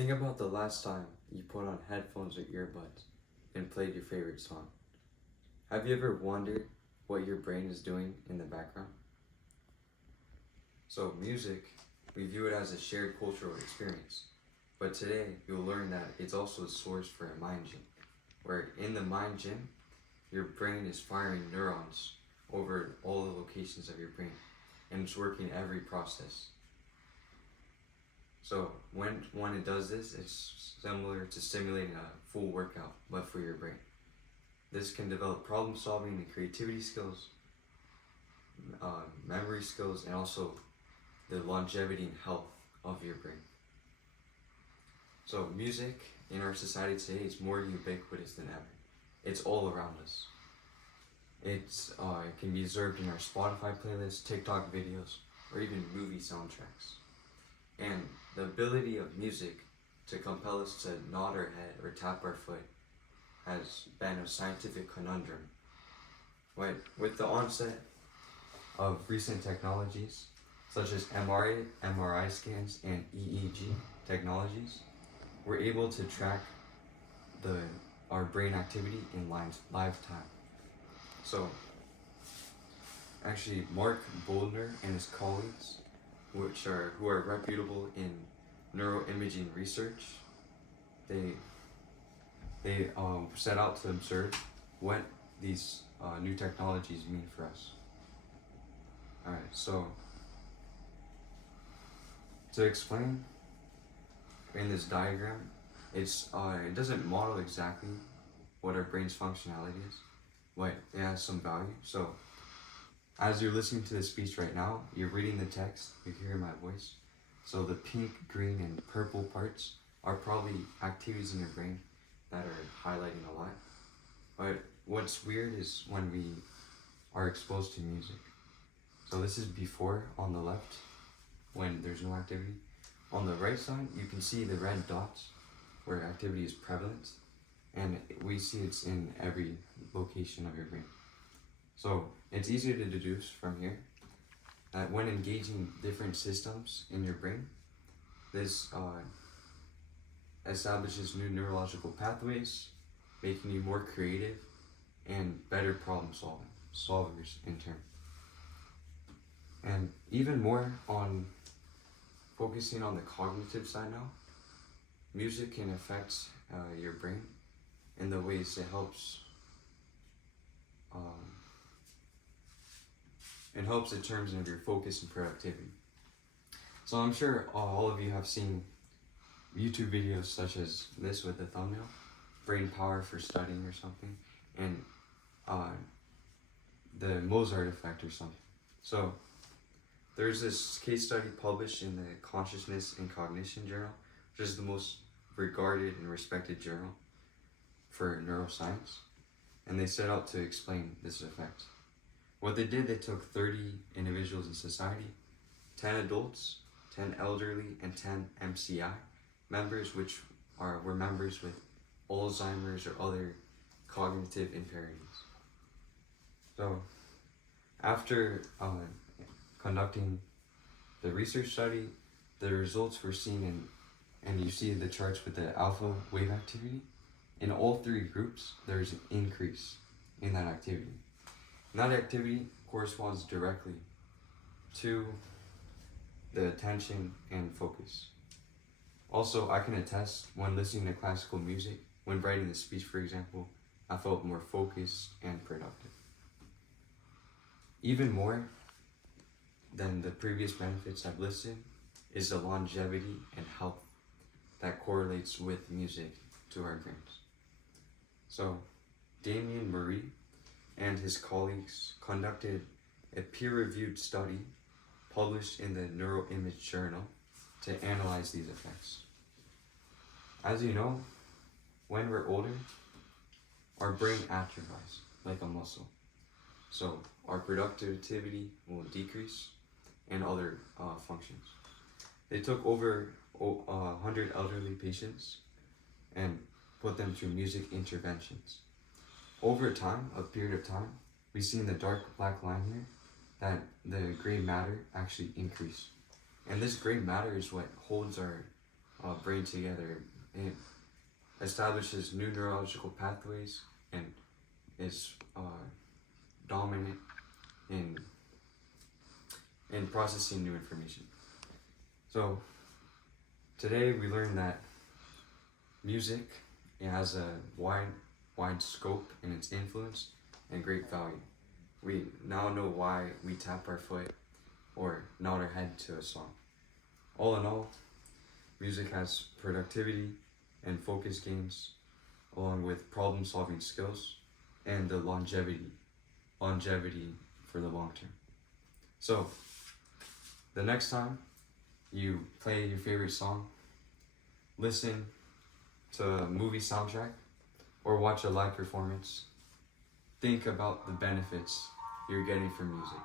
Think about the last time you put on headphones or earbuds and played your favorite song. Have you ever wondered what your brain is doing in the background? So, music, we view it as a shared cultural experience. But today, you'll learn that it's also a source for a mind gym, where in the mind gym, your brain is firing neurons over all the locations of your brain, and it's working every process. So when it does this, it's similar to simulating a full workout, but for your brain. This can develop problem solving and creativity skills, memory skills, and also the longevity and health of your brain. So music in our society today is more ubiquitous than ever. It's all around us. It can be observed in our Spotify playlists, TikTok videos, or even movie soundtracks. And the ability of music to compel us to nod our head or tap our foot has been a scientific conundrum. But with the onset of recent technologies, such as MRI scans and EEG technologies, we're able to track our brain activity in live time. So, actually, Mark Boldner and his colleagues, who are reputable in neuroimaging research, they set out to observe what these new technologies mean for us. Alright, so to explain in this diagram, it doesn't model exactly what our brain's functionality is, but it has some value. So as you're listening to this speech right now, you're reading the text, you're hearing my voice. So the pink, green, and purple parts are probably activities in your brain that are highlighting a lot. But what's weird is when we are exposed to music. So this is before on the left, when there's no activity. On the right side, you can see the red dots where activity is prevalent, and we see it's in every location of your brain. So it's easy to deduce from here that when engaging different systems in your brain, this establishes new neurological pathways, making you more creative and better problem solvers in turn. And even more on focusing on the cognitive side now, music can affect your brain in the ways it helps in terms of your focus and productivity. So I'm sure all of you have seen YouTube videos such as this with the thumbnail, brain power for studying or something, and the Mozart effect or something. So there's this case study published in the Consciousness and Cognition Journal, which is the most regarded and respected journal for neuroscience, and they set out to explain this effect. What they did, they took 30 individuals in society, 10 adults, 10 elderly, and 10 MCI members, which were members with Alzheimer's or other cognitive impairments. So after conducting the research study, the results were seen and you see the charts with the alpha wave activity. In all three groups, there's an increase in that activity. And that activity corresponds directly to the attention and focus. Also, I can attest when listening to classical music, when writing the speech, for example, I felt more focused and productive. Even more than the previous benefits I've listed is the longevity and health that correlates with music to our brains. So, Damien Marie and his colleagues conducted a peer-reviewed study published in the Neuroimage Journal to analyze these effects. As you know, when we're older, our brain atrophies like a muscle. So our productivity will decrease and other functions. They took over 100 elderly patients and put them through music interventions. Over time, a period of time, we see in the dark black line here that the gray matter actually increased. And this gray matter is what holds our brain together. It establishes new neurological pathways and is dominant in processing new information. So today we learned that music, it has a wide scope in its influence and great value. We now know why we tap our foot or nod our head to a song. All in all, music has productivity and focus gains, along with problem-solving skills and the longevity for the long term. So, the next time you play your favorite song, listen to a movie soundtrack, or watch a live performance, think about the benefits you're getting from music.